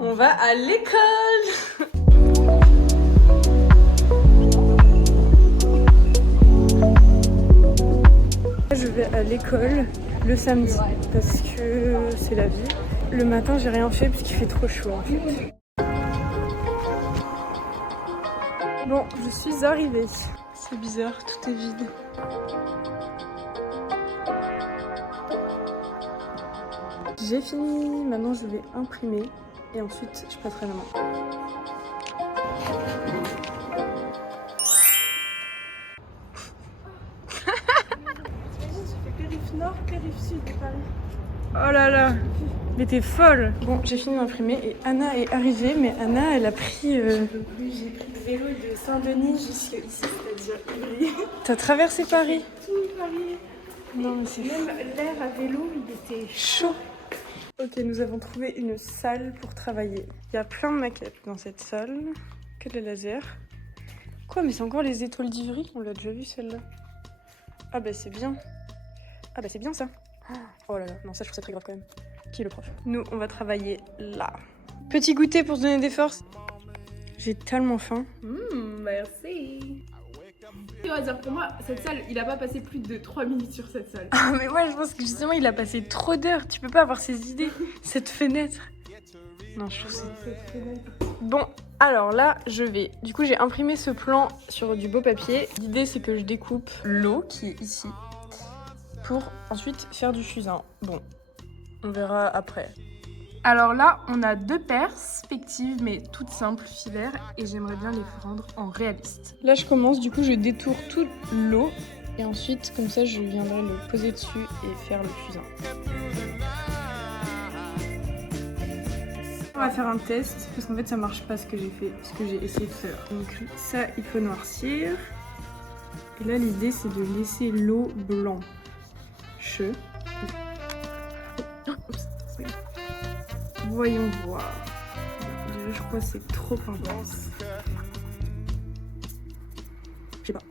On va à l'école. Je vais à l'école le samedi parce que c'est la vie. Le matin, j'ai rien fait parce qu'il fait trop chaud en fait. Bon, je suis arrivée. C'est bizarre, tout est vide. J'ai fini, maintenant je vais imprimer et ensuite je passerai la main. J'ai fait périph' nord, périph' sud de Paris. Oh là là, mais t'es folle. Bon, j'ai fini d'imprimer et Anna est arrivée, mais Anna elle a pris... J'ai pris le vélo de Saint-Denis jusqu'ici, c'est-à-dire Ivry. T'as traversé Paris? Tout Paris. Non mais c'est fou. Même l'air à vélo, il était chaud. Ok, nous avons trouvé une salle pour travailler. Il y a plein de maquettes dans cette salle. Que de la laser. Quoi, mais c'est encore les étoiles d'Ivry? On l'a déjà vu celle-là. Ah bah c'est bien. Ah bah c'est bien ça. Oh là là, non ça je trouve ça très grave quand même. Qui est le prof? Nous, on va travailler là. Petit goûter pour se donner des forces. J'ai tellement faim. Merci. Tu vas dire, pour moi, cette salle, il a pas passé plus de 3 minutes sur cette salle. Ah mais ouais, je pense que justement il a passé trop d'heures. Tu peux pas avoir ses idées. Cette fenêtre. Non, je trouve cette fenêtre. Bon, alors là, je vais... Du coup, j'ai imprimé ce plan sur du beau papier. L'idée, c'est que je découpe l'eau qui est ici pour ensuite faire du fusain. Bon, on verra après. Alors là, on a deux perspectives, mais toutes simples, filaires, et j'aimerais bien les rendre en réaliste. Là, je commence, du coup, je détourne toute l'eau, et ensuite, comme ça, je viendrai le poser dessus et faire le fusain. On va faire un test, parce qu'en fait, ça marche pas ce que j'ai fait, ce que j'ai essayé de faire. Donc ça, il faut noircir. Et là, l'idée, c'est de laisser l'eau blanche. Voyons voir. Déjà, je crois que c'est trop intense. Je sais pas.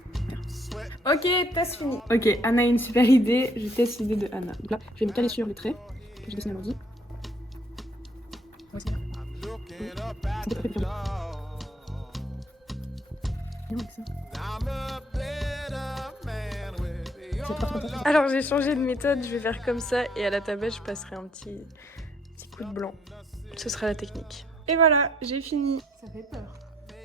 Ok, test fini. Ok, Anna a une super idée. Je teste l'idée de Anna. Donc là, je vais me caler sur les traits que j'ai dessinés à l'ordi. Alors j'ai changé de méthode, je vais faire comme ça et à la tablette je passerai un petit coup de blanc. Ce sera la technique. Et voilà, j'ai fini. Ça fait peur.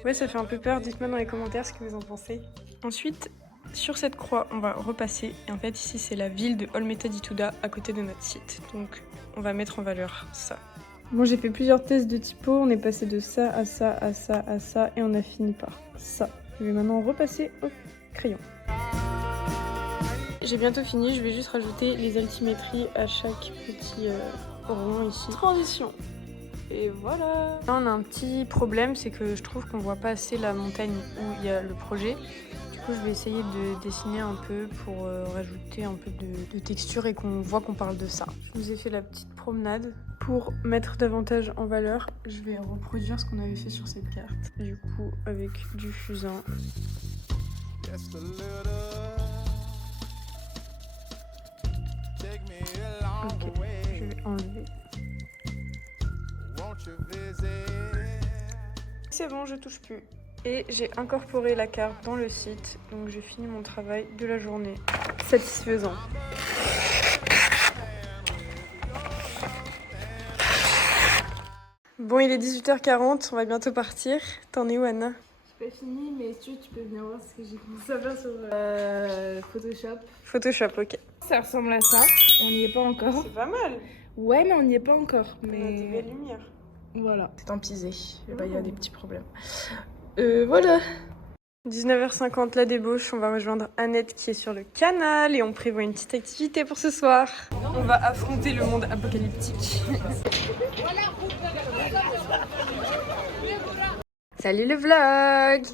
Ouais, ça fait un peu peur. Dites-moi dans les commentaires ce que vous en pensez. Ensuite, sur cette croix, on va repasser. Et en fait, ici, c'est la ville de Olmeta d'Ituda à côté de notre site. Donc, on va mettre en valeur ça. Bon, j'ai fait plusieurs tests de typo. On est passé de ça à ça, à ça, à ça. Et on a fini par ça. Je vais maintenant repasser au crayon. J'ai bientôt fini. Je vais juste rajouter les altimétries à chaque petit rond ici. Transition. Et voilà. Là, on a un petit problème, c'est que je trouve qu'on voit pas assez la montagne où il y a le projet. Du coup, je vais essayer de dessiner un peu pour rajouter un peu de texture et qu'on voit qu'on parle de ça. Je vous ai fait la petite promenade. Pour mettre davantage en valeur, je vais reproduire ce qu'on avait fait sur cette carte. Du coup, avec du fusain. Ok, je vais enlever. C'est bon, je touche plus. Et j'ai incorporé la carte dans le site, donc j'ai fini mon travail de la journée. Satisfaisant. Bon, il est 18h40, on va bientôt partir. T'en es où, Anna? J'ai pas fini, mais si tu peux venir voir ce que j'ai commencé à faire sur Photoshop. Photoshop, ok. Ça ressemble à ça, on n'y est pas encore. C'est pas mal. Ouais, mais on n'y est pas encore. On a des belles lumières. Voilà. C'est tempisé, il y a des petits problèmes. Voilà. 19h50, la débauche, on va rejoindre Annette qui est sur le canal et on prévoit une petite activité pour ce soir. On va affronter le monde apocalyptique. Salut le vlog.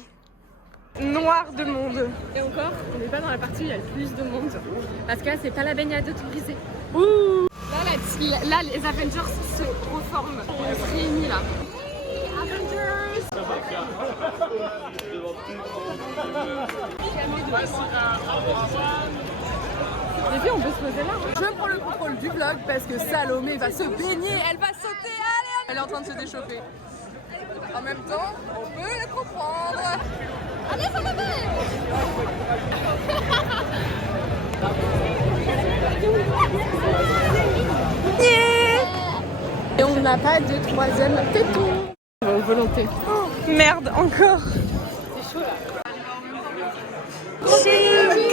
Noir de monde. Et encore, on n'est pas dans la partie où il y a le plus de monde. Parce que là, c'est pas la baignade autorisée. Ouh. Là, les Avengers se reforment. On se réunit là. Avengers! Les filles, on peut se poser là. Je prends le contrôle du vlog parce que Salomé va se baigner, elle va sauter, allez. Elle est en train de se déchauffer. En même temps, on peut la comprendre. Allez, Salomé. Et on n'a pas de troisième téton. Volonté. Oh, merde, encore. C'est chaud là. Chérie.